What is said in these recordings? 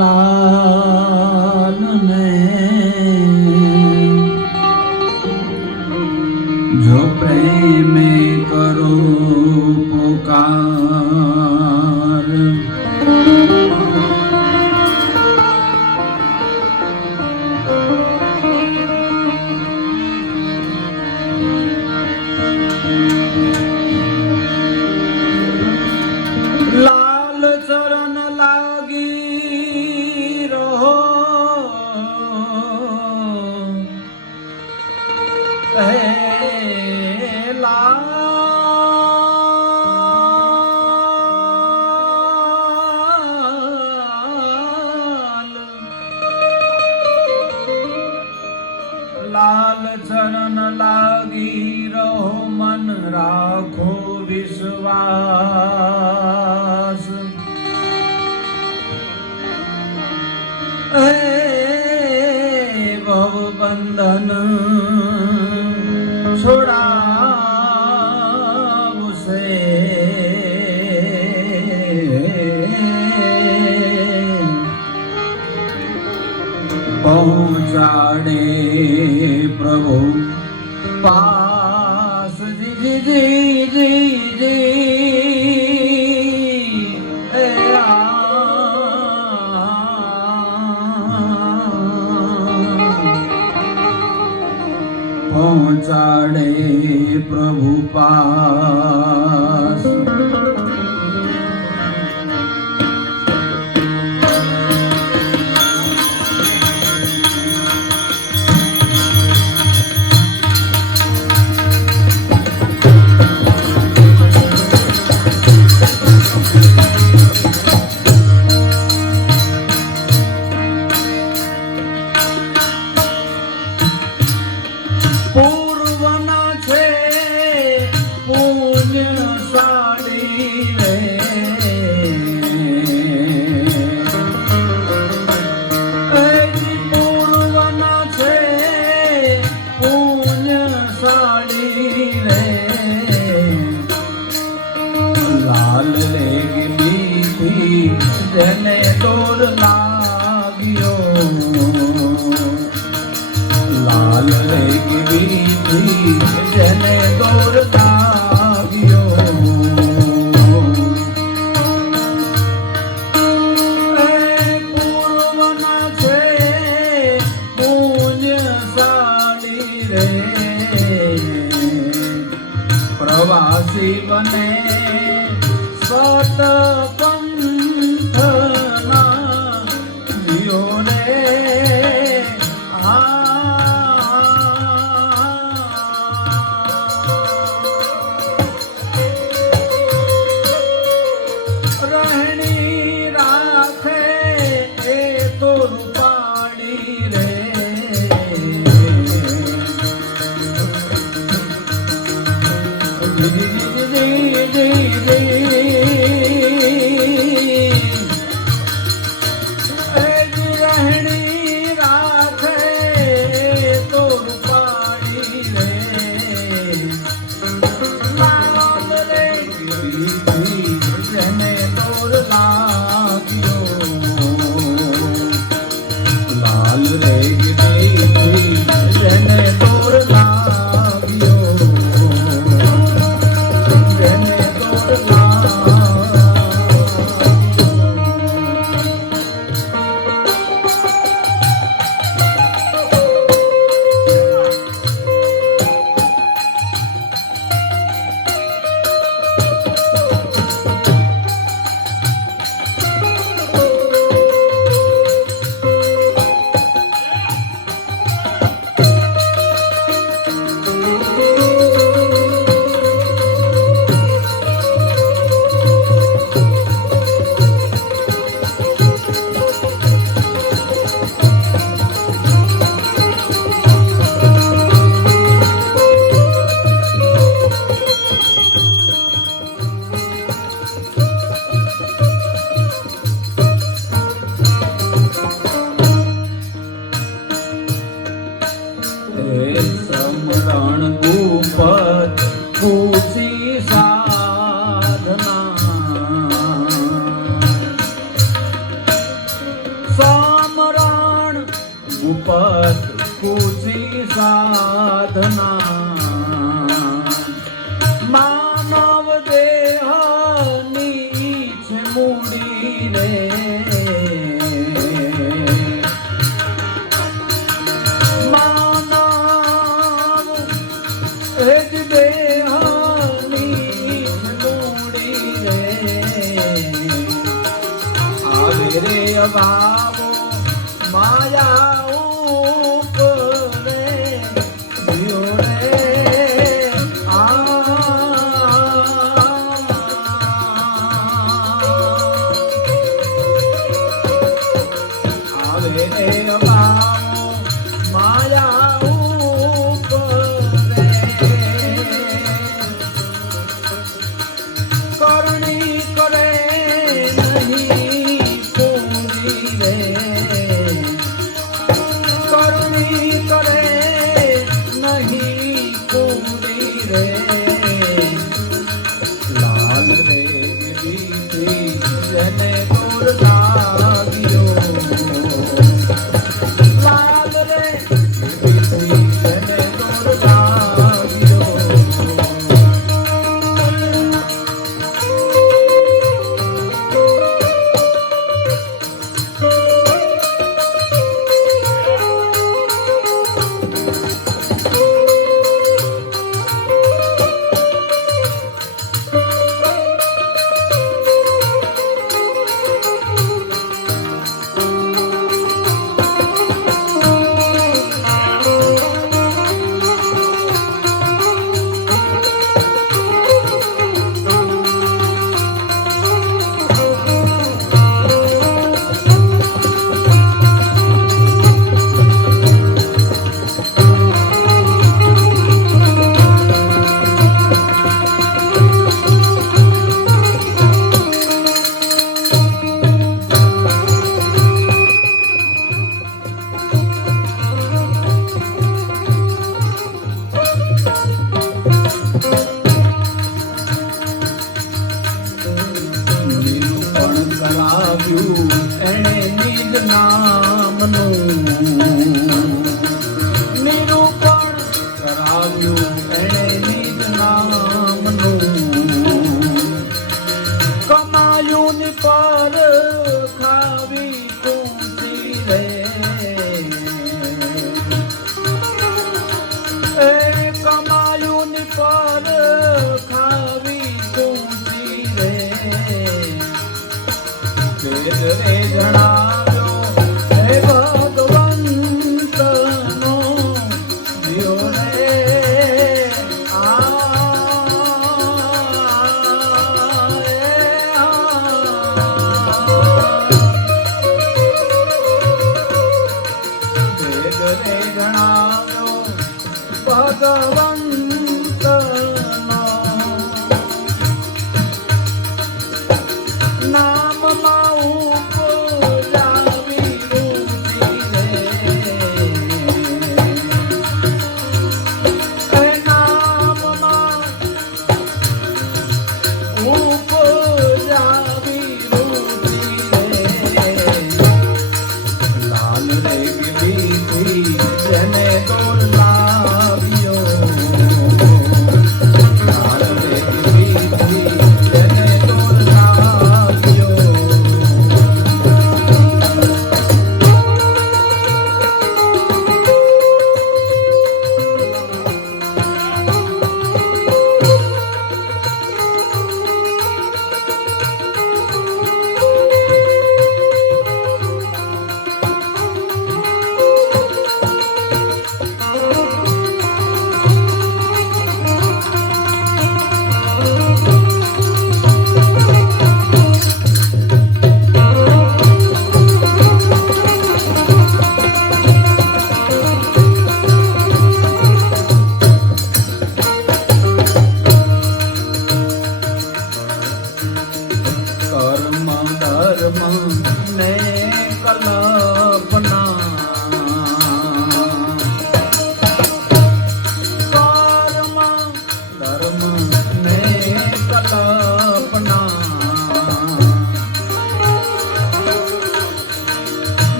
લાલ ને જો પ્રેમે કરો પુકાર, લાલ ચરણ લાગી રહો હે લાલ, લાલ ચરણ લાગી રહો મન રાખો વિશ્વાસ, હે ભવ બંધન છોડાવશે, પહોંચાડે પ્રભુ પાસ, જી જી જી જી પહોંચાડે પ્રભુ પાસ, પૂર્વના છે પુણ્યશાળી રે, પૂર્વના છે પુણ્યશાળી રે, લાલ લેગી જેને દોર લાગ્યો, લાલ રેગી જેને દોર લાગ્યો, પૂર્વના છે પુણ્યશાળી રે, પ્રવાસી બને સત પંથના જીઓ રે, રહેણી રાખે એ તો રૂપાળી રે, રહેણી રાખે એ તો રૂપાળી રે, લાલ રે જેને દોર લાગ્યો, લાલ રે જેને દોર લાગ્યો, જેને દોર લાગ્યો. સામરણ ઉપત કુશી સાધના માનવ દેહની છે મૂડી રે માનવ એક દેહની છે મૂડી રે આવે રે અભાવો માયા ઉપરે જીઓ રે આવે રે અભાવો માયા ઉપરે કરણી કરે નહીં પૂરી રે કરણી કરે નહીં પૂરી રે લાલ રે બીજી જેને દૂર લાગ્યો લાલ રે બીજી જેને દૂર લાગ્યો એણે નિજ નામનું નિરૂપણ કરાવ્યું એણે નિજ નામનું કમાયું ની પર ખાવી કુંસી રે એ કમાયું ની પર ખાવી કુંસી રે રે જણાવ્યો હે ભગવંત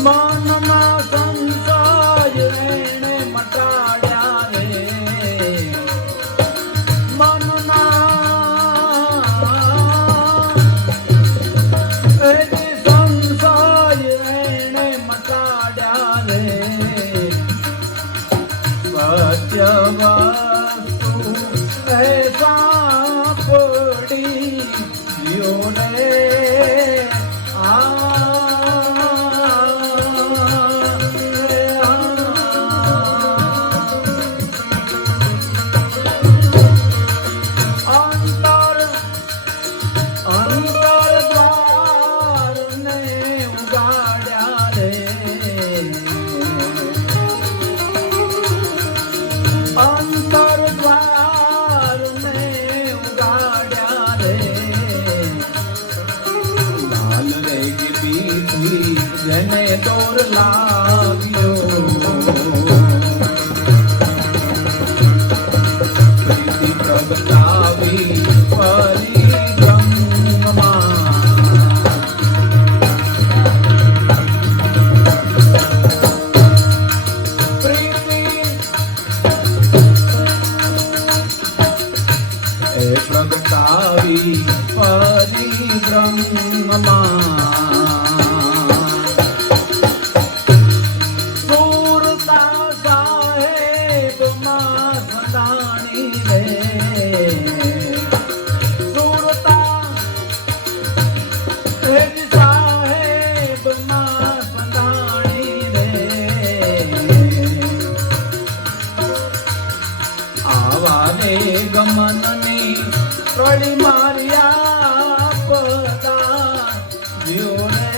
મનના સંશય એણે મટાડ્યા રે મનના સંશય એણે મટાડ્યા રે સત્ય વસ્તુ એસા પડી જીવને જેને દોર લાગ્યો પ્રીતિ પ્રગટાવી પરી બ્રહ્મમાં પ્રીતિ એ પ્રગટાવી પરી બ્રહ્મમાં ગમનની કળી માર્યા પદા જીવને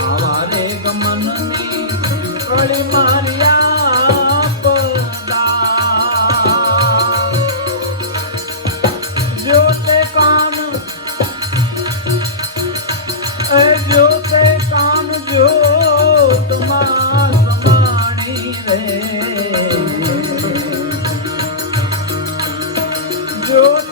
આવા રે ગમનની કળી માર્યા પદા જ્યોતે કાન જ્યોતે કાન જ્યોતમાં સમાણી રે જ્યોત